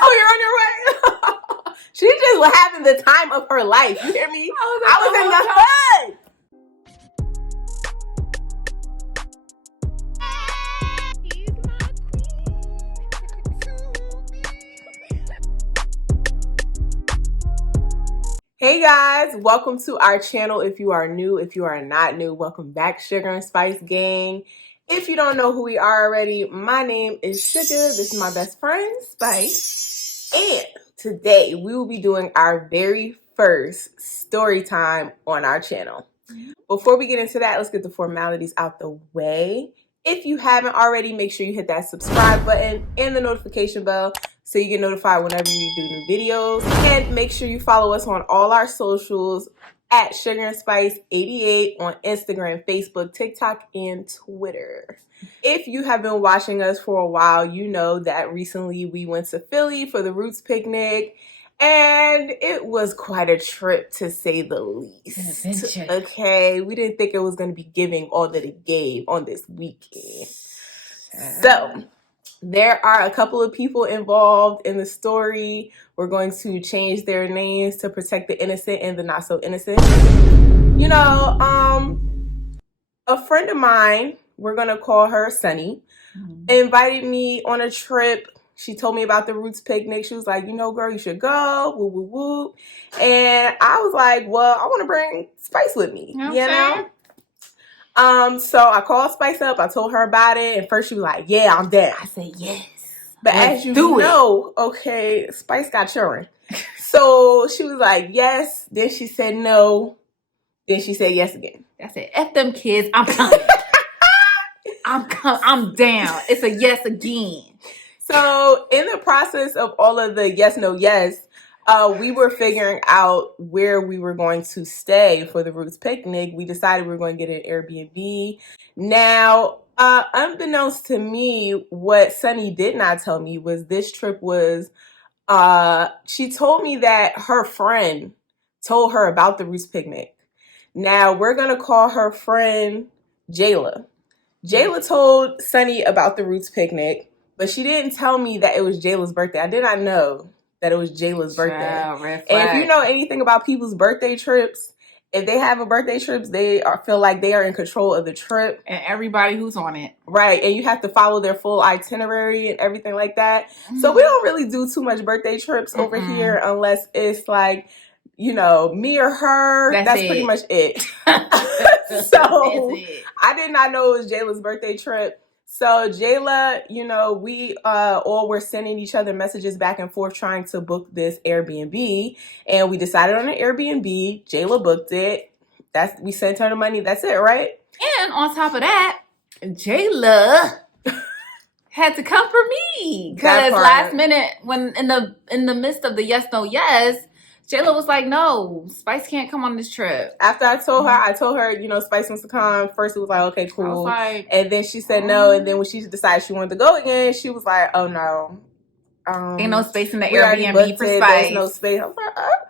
Oh, you're on your way. She just was having the time of her life. You hear me? I was in the hood. Hey guys, welcome to our channel. If you are new, if you are not new, welcome back, Sugar and Spice gang. If you don't know who we are already, my name is Suga. This is my best friend, Spice. And today we will be doing our very first story time on our channel. Before we get into that, let's get the formalities out the way. If you haven't already, make sure you hit that subscribe button and the notification bell so you get notified whenever we do new videos. And make sure you follow us on all our socials at Sugar and Spice 88 on Instagram, Facebook, TikTok, and Twitter. If you have been watching us for a while, you know that recently we went to Philly for the Roots picnic. And it was quite a trip, to say the least. An adventure. Okay, we didn't think it was going to be giving all that it gave on this weekend. So, there are a couple of people involved in the story. We're going to change their names to protect the innocent and the not so innocent. You know, a friend of mine, we're going to call her Sunny, invited me on a trip. She told me about the Roots picnic. She was like, you know, girl, you should go. Woo, woo, woo. And I was like, well, I want to bring Spice with me, you know? So I called Spice up. I told her about it. And first she was like, yeah, I'm down. I said, yes. But as you know, okay, Spice got children. So she was like, yes. Then she said no. Then she said yes again. I said, F them kids, I'm coming. I'm down. It's a yes again. So in the process of all of the yes, no, yes, we were figuring out where we were going to stay for the Roots picnic. We decided we were going to get an Airbnb. Now, unbeknownst to me, what Sunny did not tell me was this trip was, she told me that her friend told her about the Roots picnic. Now, we're going to call her friend Jayla. Jayla told Sunny about the Roots picnic. But she didn't tell me that it was Jayla's birthday. I did not know that it was Jayla's birthday. Red flag. And if you know anything about people's birthday trips, if they have a birthday trip, feel like they are in control of the trip. And everybody who's on it. Right. And you have to follow their full itinerary and everything like that. So we don't really do too much birthday trips over here unless it's like, you know, me or her. That's pretty much it. So I did not know it was Jayla's birthday trip. So Jayla, you know, we all were sending each other messages back and forth trying to book this Airbnb, and we decided on an Airbnb. Jayla booked it. We sent her the money. That's it, right? And on top of that, Jayla had to come for me because last minute, when in the midst of the yes, no, yes, Jayla was like, no, Spice can't come on this trip. After I told her, you know, Spice wants to come. First it was like, okay, cool. I was like, and then she said no. And then when she decided she wanted to go again, she was like, oh no. Ain't no space in the Airbnb for Spice. There's no space.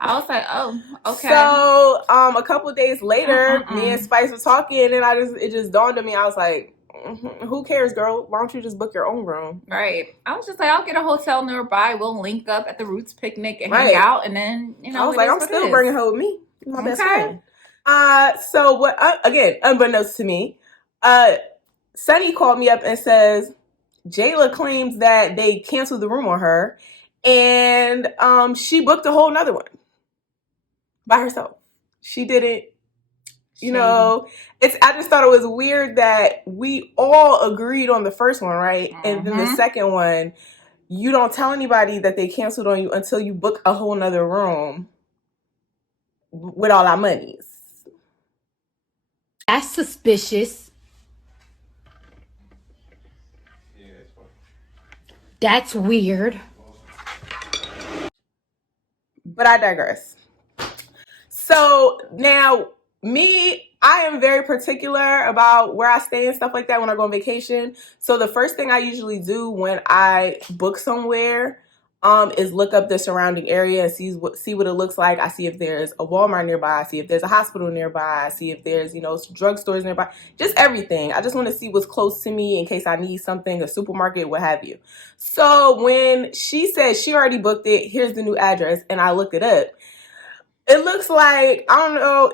I was like, oh, okay. So a couple days later, me and Spice were talking, and it just dawned on me. I was like, who cares, girl? Why don't you just book your own room? Right. I was just like, I'll get a hotel nearby. We'll link up at the Roots picnic and hang out, and then, you know, I was like, I'm still bringing her with me. My best friend. So what? Again, unbeknownst to me, Sunny called me up and says Jayla claims that they canceled the room on her, and she booked a whole nother one by herself. She didn't. You know, I just thought it was weird that we all agreed on the first one, right? And then the second one, you don't tell anybody that they canceled on you until you book a whole nother room with all our monies. That's suspicious. That's weird. But I digress. So now, I am very particular about where I stay and stuff like that when I go on vacation. So the first thing I usually do when I book somewhere, is look up the surrounding area and see what it looks like. I see if there's a Walmart nearby. I see if there's a hospital nearby. I see if there's, drugstores nearby. Just everything. I just want to see what's close to me in case I need something, a supermarket, what have you. So when she said she already booked it, here's the new address, and I looked it up. It looks like, I don't know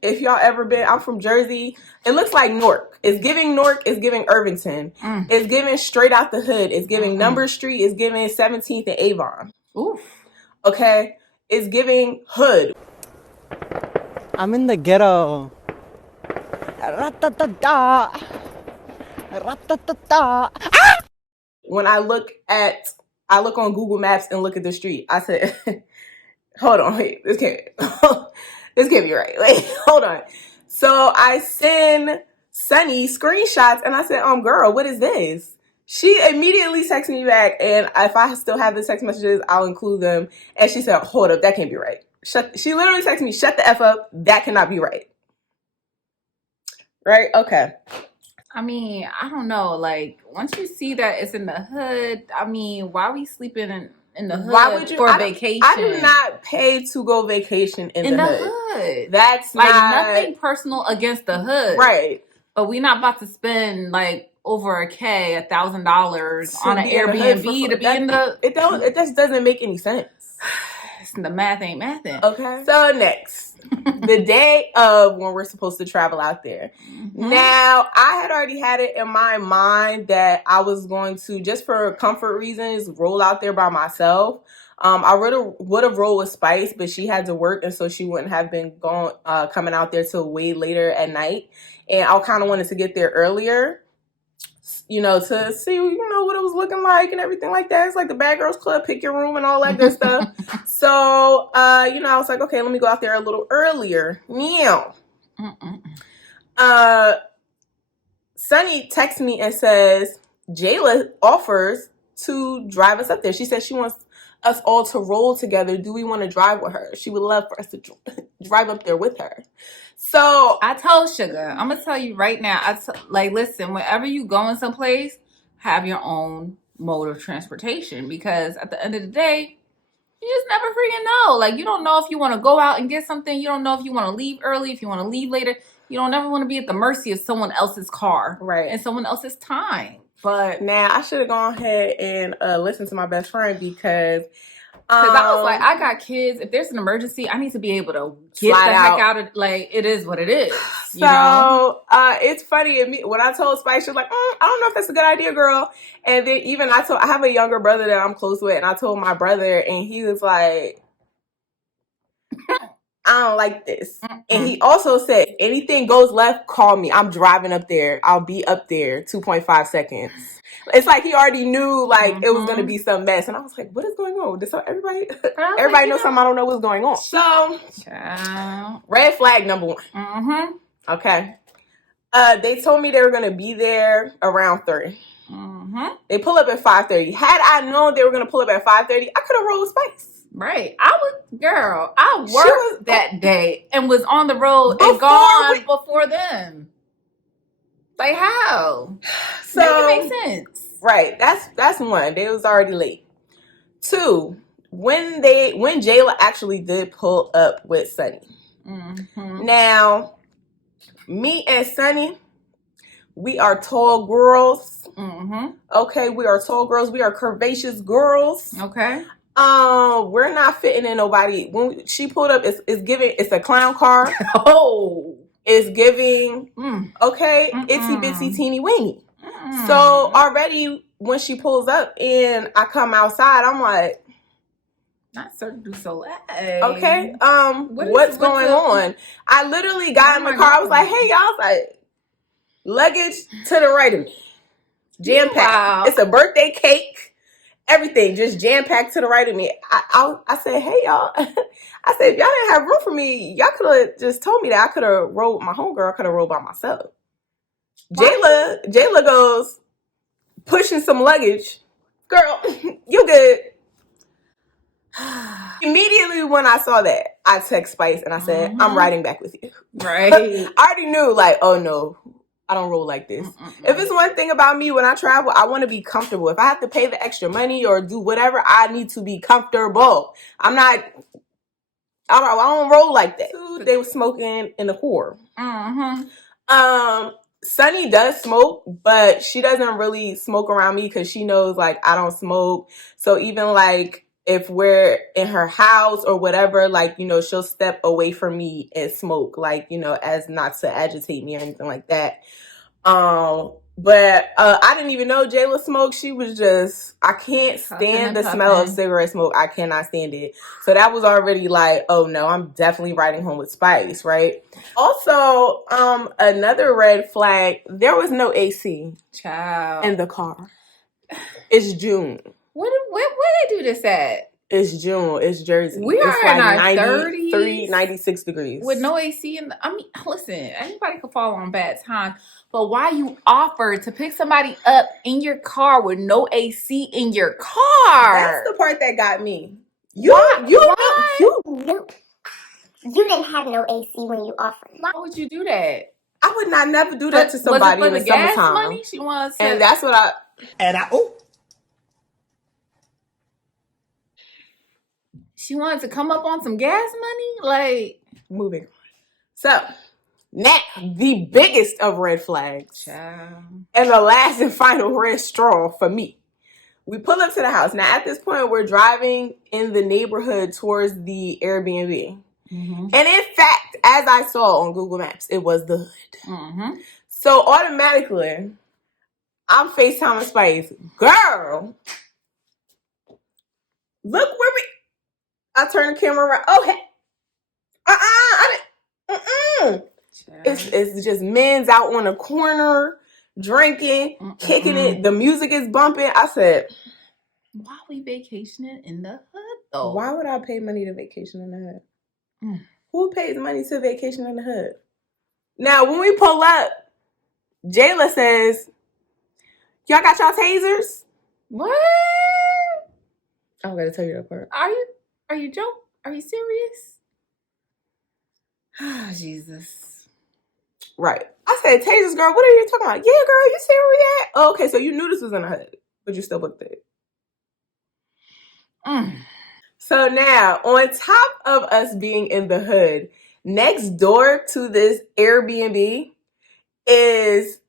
if y'all ever been, I'm from Jersey. It looks like Newark. It's giving Newark. It's giving Irvington. It's giving straight out the hood. It's giving Number Street. It's giving 17th and Avon. Oof. Okay? It's giving hood. I'm in the ghetto. Ra-ta-ta-ta. Ra-ta-ta-ta. When I look on Google Maps and look at the street, I said, hold on, wait, this can't be right. Wait, hold on. So I send Sunny screenshots and I said, girl, what is this? She immediately texted me back, and if I still have the text messages, I'll include them. And she said, hold up, that can't be right. She literally texted me, shut the F up, that cannot be right. Right? Okay. I mean, I don't know. Like, once you see that it's in the hood, I mean, why are we sleeping in the hood? Why would you, for vacation? I do not pay to go vacation in the hood. That's like nothing personal against the hood. Right. But we not about to spend like over $1,000 on an Airbnb to be in the... It just doesn't make any sense. The math ain't mathing. Okay. So next, the day of when we're supposed to travel out there. Now, I had already had it in my mind that I was going to, just for comfort reasons, roll out there by myself. I would have rolled with Spice, but she had to work, and so she wouldn't have been coming out there till way later at night. And I kind of wanted to get there earlier, to see, what it was looking like and everything like that. It's like the Bad Girls Club, pick your room and all that good stuff. So, I was like, okay, let me go out there a little earlier. Meow. Sunny texts me and says, Jayla offers to drive us up there. She says she wants us all to roll together. Do we want to drive with her? She would love for us to drive up there with her. So I told Suga, I'm gonna tell you right now. Listen, whenever you going someplace, have your own mode of transportation, because at the end of the day, you just never freaking know. Like, you don't know if you want to go out and get something. You don't know if you want to leave early, if you want to leave later. You don't ever want to be at the mercy of someone else's car, right, and someone else's time. But now I should have gone ahead and listened to my best friend, because I was like, I got kids. If there's an emergency, I need to be able to get the heck out of, like, it is what it is. So it's funny. When I told Spice, she was like, I don't know if that's a good idea, girl. And then even I have a younger brother that I'm close with, and I told my brother, and he was like, I don't like this. And he also said, anything goes left, call me. I'm driving up there. I'll be up there 2.5 seconds. It's like he already knew, like, it was going to be some mess. And I was like, what is going on? Everybody knows something I don't know what's going on. So, red flag number one. Okay. They told me they were going to be there around 3. They pull up at 5:30. Had I known they were going to pull up at 5:30, I could have rolled with Spice. Right. I worked that day and was on the road and gone before them. Like, how? So, make it make sense. Right. That's one. They was already late. 2, when Jayla actually did pull up with Sunny. Now, me and Sunny, we are tall girls. Okay, we are tall girls. We are curvaceous girls. Okay. We're not fitting in nobody. When she pulled up, it's a clown car. It's giving, okay, itsy bitsy teeny weeny. So already when she pulls up and I come outside, I'm like, not Cirque du Soleil. Okay, what's going on? I literally got in the car. I was like, hey, y'all. I was like, luggage to the right of me. Jam packed. Wow. It's a birthday cake. Everything just jam packed to the right of me. I said, hey, y'all. I said, if y'all didn't have room for me, y'all could have just told me that I could have rolled my homegirl. I could have rolled by myself. Jayla goes, pushing some luggage. Girl, you good. Immediately when I saw that, I text Spice and I said, I'm riding back with you. Right. I already knew, like, oh no, I don't roll like this. If it's one thing about me when I travel, I want to be comfortable. If I have to pay the extra money or do whatever, I need to be comfortable. I don't roll like that. They were smoking in the car. Sunny does smoke, but she doesn't really smoke around me because she knows like I don't smoke. So even like if we're in her house or whatever, like, you know, she'll step away from me and smoke, like, you know, as not to agitate me or anything like that. But I didn't even know Jayla smoked. She was just, I can't stand the smell of cigarette smoke. I cannot stand it. So that was already like, oh no, I'm definitely riding home with Spice, right? Also, another red flag, there was no AC in the car. It's June. Where they do this at? It's June. It's Jersey. We are it's in like our 30s. 96 degrees. With no AC I mean, listen, anybody could fall on bad times. But why you offer to pick somebody up in your car with no AC in your car? That's the part that got me. You didn't have no AC when you offered. Why would you do that? I would not never do that to somebody in the gas summertime. Money? She wants to, and that's what I. She wanted to come up on some gas money? Like, moving on. So, now, the biggest of red flags. Child. And the last and final red straw for me. We pull up to the house. Now, at this point, we're driving in the neighborhood towards the Airbnb. And in fact, as I saw on Google Maps, it was the hood. So, automatically, I'm FaceTiming Spice. Girl, look where we... I turn the camera around. Oh, hey. It's just men's out on the corner, drinking, kicking it. The music is bumping. I said, why are we vacationing in the hood, though? Why would I pay money to vacation in the hood? Who pays money to vacation in the hood? Now, when we pull up, Jayla says, y'all got y'all tasers? What? I'm going to tell you that part. Are you joking? Are you serious? Ah, Jesus. Right. I said, tasers, girl, what are you talking about? Yeah, girl, you see where we at? Oh, okay, so you knew this was in the hood, but you still booked it. So now, on top of us being in the hood, next door to this Airbnb is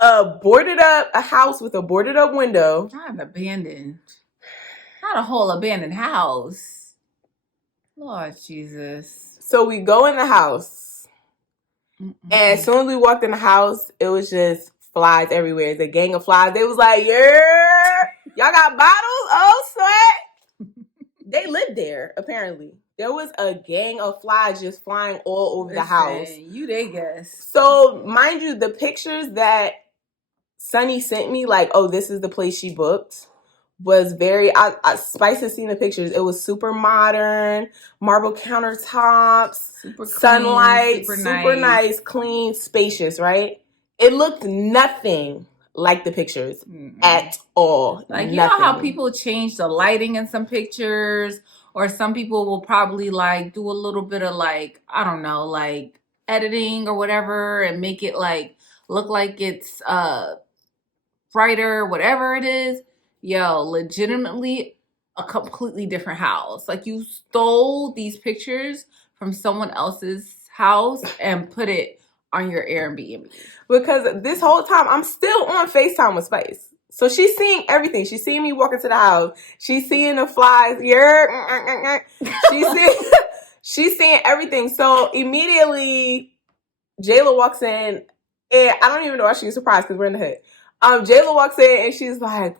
a house with a boarded up window. Not abandoned. Not a whole abandoned house. Lord Jesus. So we go in the house. And as soon as we walked in the house, it was just flies everywhere. It's a gang of flies. They was like, yeah, y'all got bottles? Oh, sweat. They lived there, apparently. There was a gang of flies just flying all over the house. You they guess. So, mind you, the pictures that Sunny sent me, like, oh, this is the place she booked, was very, Spice has seen the pictures. It was super modern, marble countertops, super clean, sunlight, super nice, clean, spacious, right? It looked nothing like the pictures at all. Like, you know how people change the lighting in some pictures, or some people will probably like do a little bit of like, I don't know, like editing or whatever and make it like look like it's brighter, whatever it is. Yo, legitimately a completely different house. Like, you stole these pictures from someone else's house and put it on your Airbnb. Because this whole time, I'm still on FaceTime with Spice. So she's seeing everything. She's seeing me walk into the house. She's seeing the flies. She's seeing everything. So immediately, Jayla walks in. And I don't even know why she was surprised because we're in the hood. Jayla walks in and she's like,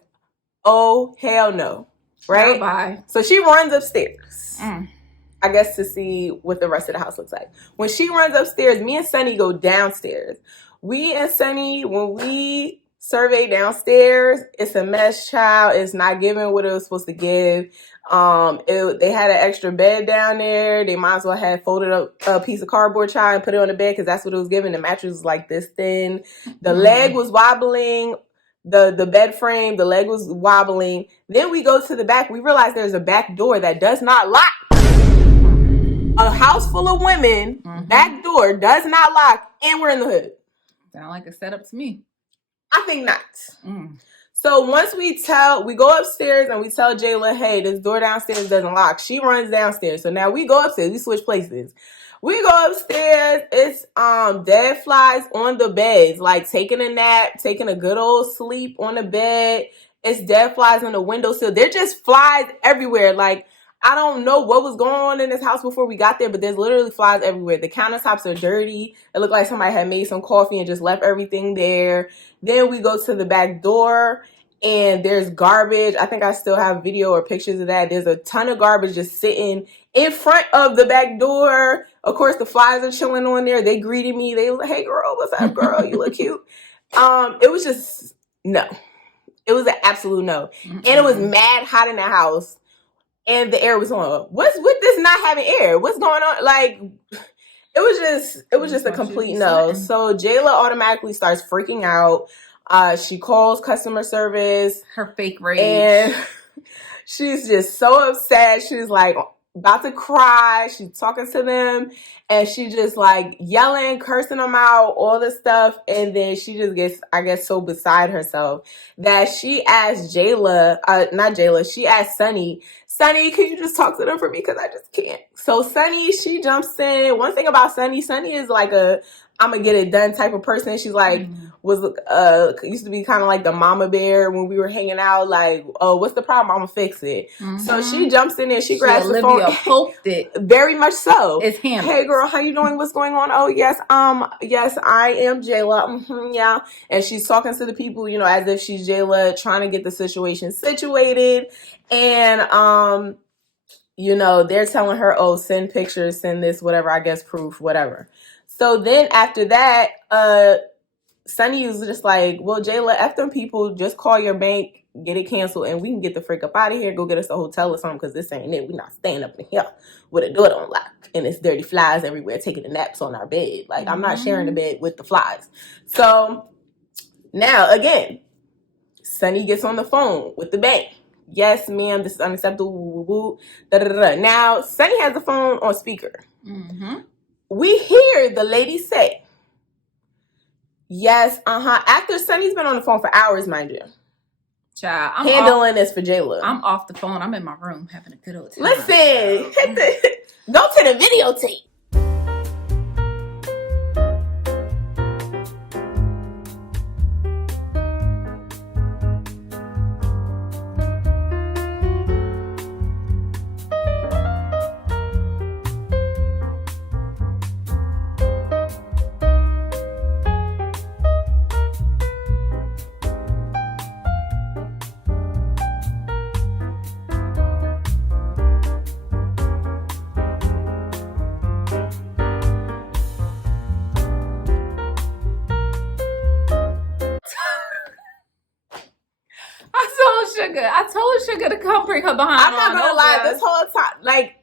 oh, hell no. Right? Bye. So she runs upstairs. I guess to see what the rest of the house looks like. When she runs upstairs, me and Sunny go downstairs. We and Sunny, when we survey downstairs, it's a mess, child. It's not giving what it was supposed to give. They had an extra bed down there. They might as well have folded up a piece of cardboard, child, and put it on the bed because that's what it was giving. The mattress was like this thin. The leg was wobbling. The bed frame, the leg was wobbling. Then we go to the back. We realize there's a back door that does not lock. A house full of women, back door does not lock, and we're in the hood. Sound like a setup to me. I think not. So once we go upstairs and we tell Jayla, hey, this door downstairs doesn't lock. She runs downstairs. So now we go upstairs. We switch places. We go upstairs. It's dead flies on the beds, like taking a nap, taking a good old sleep on the bed. It's dead flies on the windowsill. They're just flies everywhere. Like, I don't know what was going on in this house before we got there, but there's literally flies everywhere. The countertops are dirty. It looked like somebody had made some coffee and just left everything there. Then we go to the back door and there's garbage. I think I still have video or pictures of that. There's a ton of garbage just sitting in front of the back door. Of course, the flies are chilling on there. They greeted me. They were like, hey, girl, what's up, girl? You look cute. It was just, no. It was an absolute no. And it was mad hot in the house. And the air was on. What's with this not having air? What's going on? Like, it was just a complete no. So Jayla automatically starts freaking out. She calls customer service. Her fake rage. And she's just so upset. She's like about to cry. She's talking to them. And she just like yelling, cursing them out, all this stuff. And then she just gets, I guess, so beside herself that she asked she asked Sunny, could you just talk to them for me? Because I just can't. So Sunny, she jumps in. One thing about Sunny is like I'm gonna get it done type of person. She's like, used to be kind of like the mama bear when we were hanging out. Like, oh, what's the problem? I'm gonna fix it. So she jumps in there. She grabs the phone. Poked it. Very much so. It's him. Hey, girl, how you doing? What's going on? Oh, yes, I am Jayla. Yeah. And she's talking to the people, you know, as if she's Jayla, trying to get the situation situated. And, you know, they're telling her, oh, send pictures, send this, whatever, I guess proof, whatever. So then after that, Sunny was just like, well, Jayla, F them people, just call your bank, get it canceled, and we can get the freak up out of here, go get us a hotel or something, because this ain't it. We're not staying up in here with a door on lock, and it's dirty flies everywhere, taking the naps on our bed. Like, I'm not sharing the bed with the flies. So now, again, Sunny gets on the phone with the bank. Yes, ma'am, this is unacceptable. Woo, woo, woo, da, da, da, da. Now, Sunny has the phone on speaker. We hear the lady say, yes, after Sunny's been on the phone for hours, mind you. Child, I'm handling this for Jayla. I'm off the phone. I'm in my room having a good old time. Listen, go to the videotape. I told Suga to come bring her behind. I'm not gonna lie, this whole time, like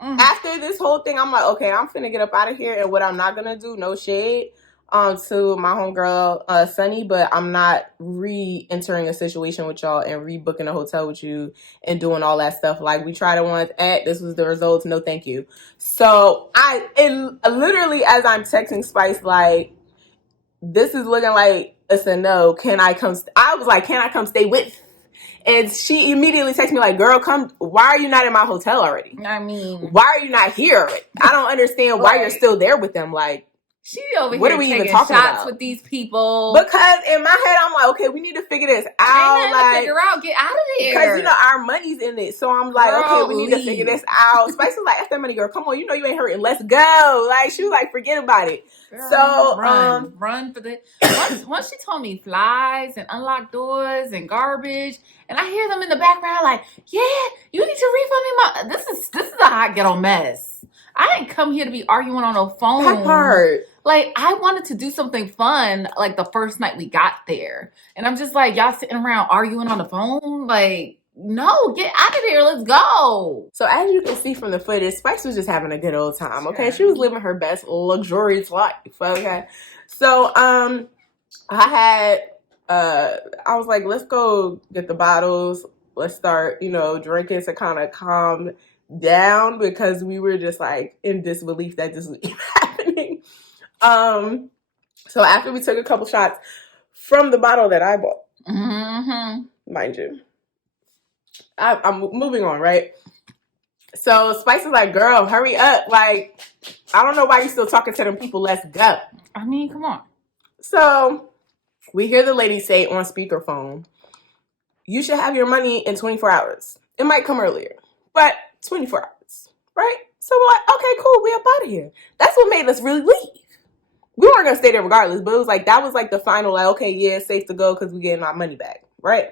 after this whole thing, I'm like, okay, I'm finna get up out of here. And what I'm not gonna do, no shade, to my homegirl, Sunny, but I'm not re-entering a situation with y'all and rebooking a hotel with you and doing all that stuff. Like, we tried it once, this was the results, no thank you. So literally, as I'm texting Spice, like, this is looking like it's a no. Can I come? I was like, can I come stay with? And she immediately texted me like, girl, come. Why are you not in my hotel already? I mean, why are you not here already? I don't understand why you're still there with them. Like, she over what here are we taking even talking shots about with these people. Because in my head, I'm like, okay, we need to figure this out. Like, figure out, get out of there. Because, you know, our money's in it. So I'm like, girl, okay, we need to figure this out. Spice was like, F that money, girl. Come on, you know you ain't hurting. Let's go. Like, she was like, forget about it. Girl, so run for the once she told me flies and unlocked doors and garbage, and I hear them in the background like, yeah, you need to refund me this is a hot ghetto mess. I didn't come here to be arguing on a phone. That part. Like, I wanted to do something fun like the first night we got there, and I'm just like, y'all sitting around arguing on the phone. Like, no, get out of there. Let's go. So as you can see from the footage, Spice was just having a good old time. Okay, she was living her best luxurious life. Okay, so I was like, let's go get the bottles. Let's start, you know, drinking to kind of calm down, because we were just like in disbelief that this was even happening. So after we took a couple shots from the bottle that I bought, mind you, I'm moving on, right? So Spice is like, girl, hurry up. Like, I don't know why you're still talking to them people. Let's go. I mean, come on. So we hear the lady say on speakerphone, you should have your money in 24 hours. It might come earlier, but 24 hours, right? So we're like, okay, cool. We up out of here. That's what made us really leave. We weren't going to stay there regardless, but it was like, that was like the final, like, okay, yeah, it's safe to go because we're getting our money back, right?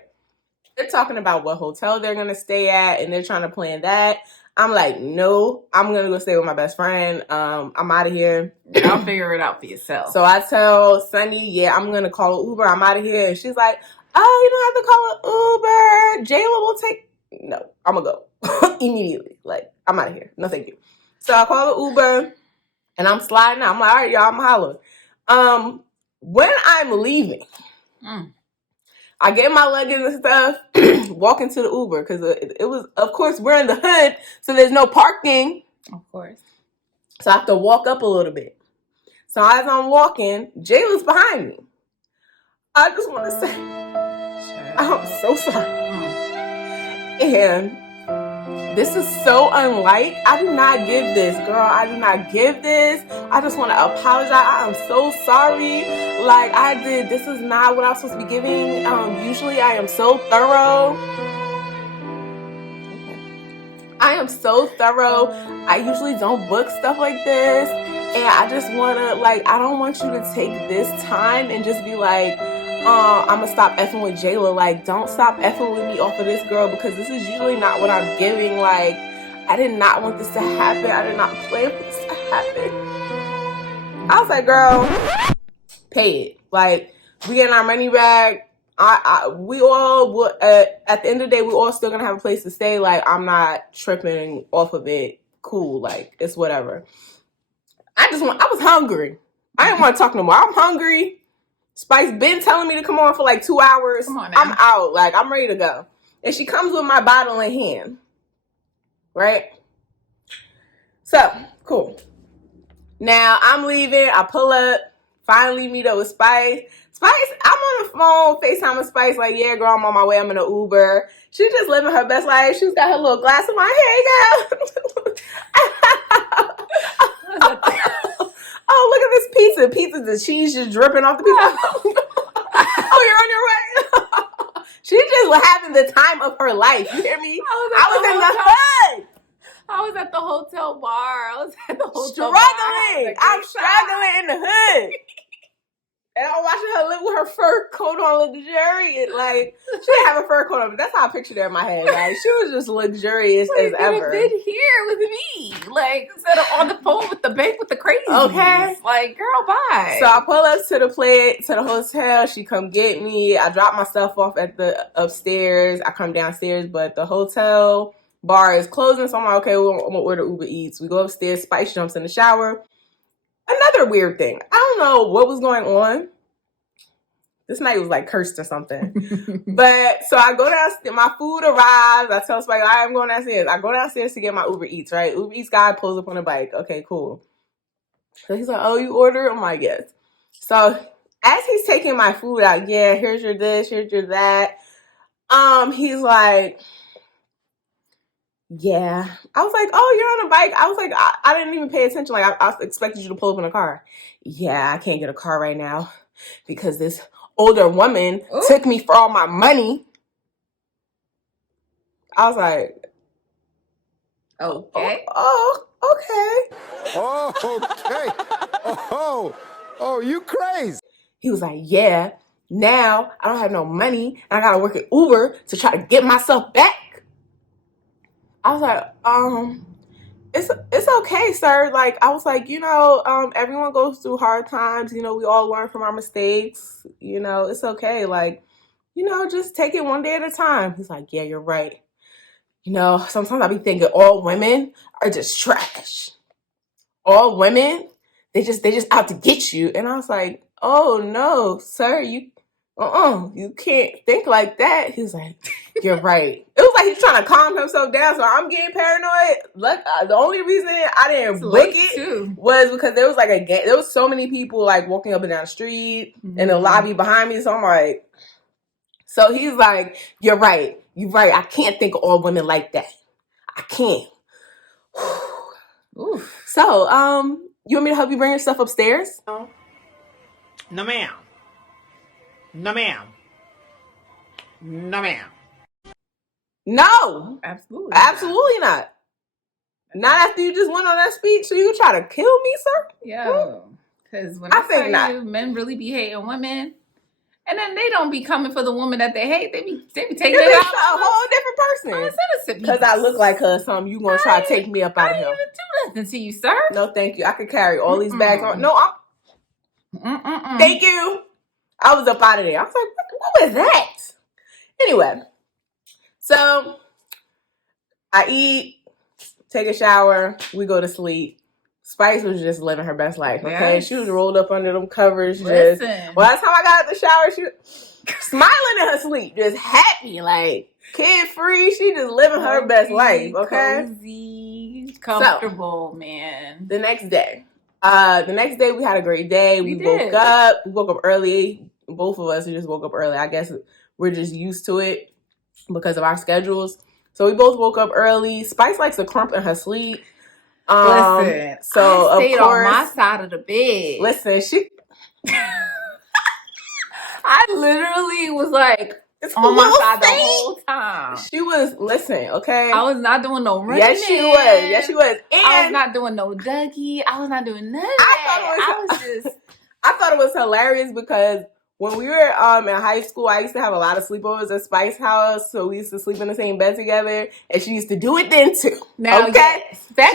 They're talking about what hotel they're going to stay at, and they're trying to plan that. I'm like, no, I'm going to go stay with my best friend. I'm out of here. I'll figure it out for yourself. So I tell Sunny, yeah, I'm going to call an Uber. I'm out of here. And she's like, oh, you don't have to call an Uber. Jayla will take... No, I'm going to go immediately. Like, I'm out of here. No, thank you. So I call the Uber, and I'm sliding out. I'm like, all right, y'all, I'm holler. When I'm leaving... I get my luggage and stuff, walk into the Uber, because it was, of course, we're in the hood, so there's no parking. Of course. So I have to walk up a little bit. So as I'm walking, Jayla's behind me. I just want to say, I'm so sorry. And this is so unlike, I do not give this, girl. I do not give this. I just want to apologize. I am so sorry. Like, this is not what I was supposed to be giving. Usually I am so thorough. I am so thorough. I usually don't book stuff like this. And I just want to, like, I don't want you to take this time and just be like, I'm going to stop effing with Jayla. Like, don't stop effing with me off of this girl, because this is usually not what I'm giving. Like, I did not want this to happen. I did not plan for this to happen. I was like, girl, pay it. Like, we getting our money back. We all will, at the end of the day, we all still gonna have a place to stay. Like, I'm not tripping off of it. Cool, like, it's whatever. I was hungry. I didn't want to talk no more. I'm hungry. Spice been telling me to come on for like 2 hours. Come on now. I'm out. Like, I'm ready to go. And she comes with my bottle in hand. Right? So, cool. Now, I'm leaving. I pull up. Finally meet up with Spice. I'm on the phone, FaceTime with Spice, like, yeah, girl, I'm on my way. I'm in an Uber. She's just living her best life. She's got her little glass of wine. Hey, girl. Oh, look at this pizza. Pizza, the cheese just dripping off the pizza. Oh, you're on your way. She's just having the time of her life. You hear me? I was in the hood. I was at the hotel bar. I was at the hotel struggling. bar. I'm struggling in the hood. And I'm watching her live with her fur coat on, luxurious. Like, she didn't have a fur coat on, but that's how I pictured her in my head. Like, she was just luxurious as ever. Been here with me, like, instead of on the phone with the bank with the crazies. Okay, like, girl, bye. So I pull up to the hotel. She come get me. I drop my stuff off at the upstairs. I come downstairs, but the hotel bar is closing. So I'm like, okay, I'm gonna order Uber Eats. We go upstairs. Spice jumps in the shower. Another weird thing. I don't know what was going on. This night was like cursed or something. But so I go downstairs. My food arrives. I tell Spike, I'm going downstairs. I go downstairs to get my Uber Eats, right? Uber Eats guy pulls up on a bike. Okay, cool. So he's like, oh, you order? I'm like, yes. So as he's taking my food out, yeah, here's your this, here's your that. He's like, yeah. I was like, oh, you're on a bike. I was like, I didn't even pay attention. Like, I expected you to pull up in a car. Yeah, I can't get a car right now because this older woman took me for all my money. I was like, okay. Okay. Okay. Oh, you crazy. He was like, yeah, now I don't have no money and I gotta work at Uber to try to get myself back. I was like, it's okay, sir. Like, I was like, everyone goes through hard times. We all learn from our mistakes. It's okay. Like, just take it one day at a time. He's like, yeah, you're right. Sometimes I be thinking all women are just trash. All women, they just out to get you. And I was like, oh no, sir, you can't think like that. He was like, you're right. It was like he's trying to calm himself down. So I'm getting paranoid. Like the only reason I didn't book it was because there was like a gang. There was so many people like walking up and down the street in the lobby behind me. So I'm like, so he's like, you're right. You're right. I can't think of all women like that. I can't. Oof. So, you want me to help you bring your stuff upstairs? No, ma'am. No, ma'am. No, ma'am. No. Absolutely not. Not after you just went on that speech, so you try to kill me, sir? Yeah. Because when I tell you, men really be hating women. And then they don't be coming for the woman that they hate. They be taking it out a whole different person. Because I look like her or something, you gonna try to take me up out of here. I didn't even do nothing to you, sir. No, thank you. I could carry all these bags on. No, thank you. I was up out of there. I was like, what was that? Anyway, so I eat, take a shower, we go to sleep. Spice was just living her best life, okay? Yes. She was rolled up under them covers. Last time I got out the shower, she was smiling in her sleep, just happy, like kid-free. She just living her best life, okay? Cozy, comfortable, man. The next day we had a great day. We woke up early. Both of us just woke up early. I guess we're just used to it because of our schedules. So we both woke up early. Spice likes to crump in her sleep. Listen, so I stayed on my side of the bed. Listen, I literally was like on my side the whole time. She was, okay? I was not doing no running. Yes, she was. And I was not doing no Dougie. I was not doing none of that. I thought it was hilarious because when we were in high school, I used to have a lot of sleepovers at Spice's house, so we used to sleep in the same bed together, and she used to do it then too. Now, okay? Yes. Back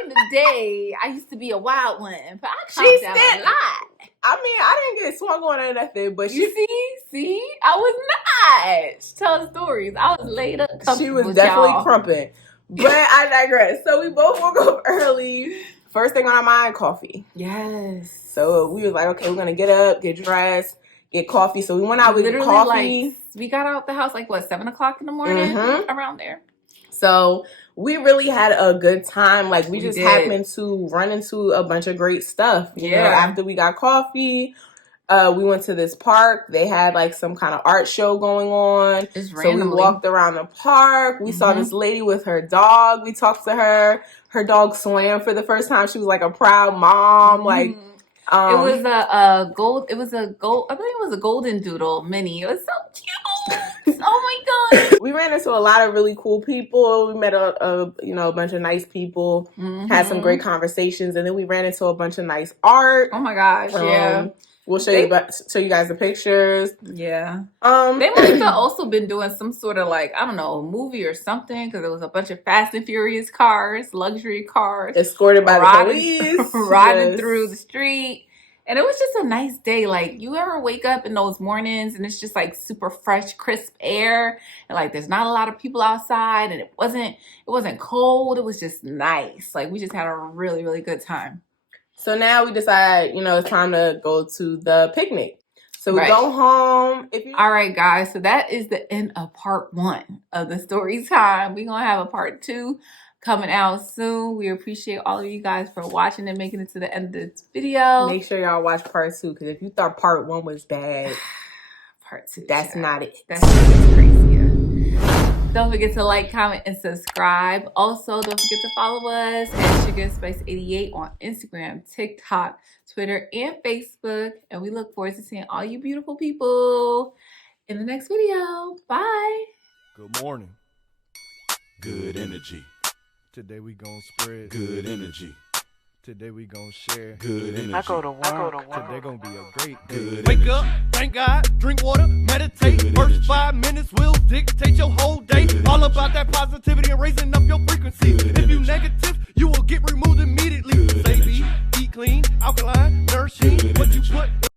in the day, I used to be a wild one, but I calmed down a lot. I mean, I didn't get swung on or nothing, but see, I was not. She tells stories. I was laid up. She was definitely crumping, but I digress. So we both woke up early. First thing on our mind, coffee. Yes. So we was like, okay, we're gonna get up, get dressed, get coffee. So we went out with coffee. We got out the house 7 o'clock in the morning, around there. So we really had a good time. Like we just happened to run into a bunch of great stuff. You know, after we got coffee, we went to this park. They had some kind of art show going on. So we walked around the park. We saw this lady with her dog. We talked to her. Her dog swam for the first time. She was like a proud mom. It was a gold. I think it was a golden doodle mini. It was so cute. Oh my god. We ran into a lot of really cool people. We met a bunch of nice people. Had some great conversations, and then we ran into a bunch of nice art. Oh my gosh! Yeah. We'll show you guys the pictures. Yeah. They must have also been doing some sort of I don't know, movie or something, because there was a bunch of Fast and Furious cars, luxury cars, escorted by the police, riding through the street. And it was just a nice day. You ever wake up in those mornings and it's just super fresh, crisp air, and there's not a lot of people outside, and it wasn't cold. It was just nice. We just had a really, really good time. So now we decide, it's time to go to the picnic. So we go home. All right, guys. So that is the end of part 1 of the story time. We're going to have a part 2 coming out soon. We appreciate all of you guys for watching and making it to the end of this video. Make sure y'all watch part 2, because if you thought part 1 was bad, part 2, that's not it. That's crazy. Don't forget to like, comment, and subscribe. Also, don't forget to follow us at SugarSpice88 on Instagram, TikTok, Twitter, and Facebook. And we look forward to seeing all you beautiful people in the next video. Bye. Good morning. Good energy. Today we gonna spread good energy. Today we gonna share good energy. I go to work. Today gonna be a great day. Wake up, thank God, drink water, meditate. Good First energy. 5 minutes will dictate your whole day. Good All energy. about that positivity and raising up your frequency. Good If you energy. negative, you will get removed immediately. Good Say energy. eat clean, alkaline, nourishing. Good What you energy. put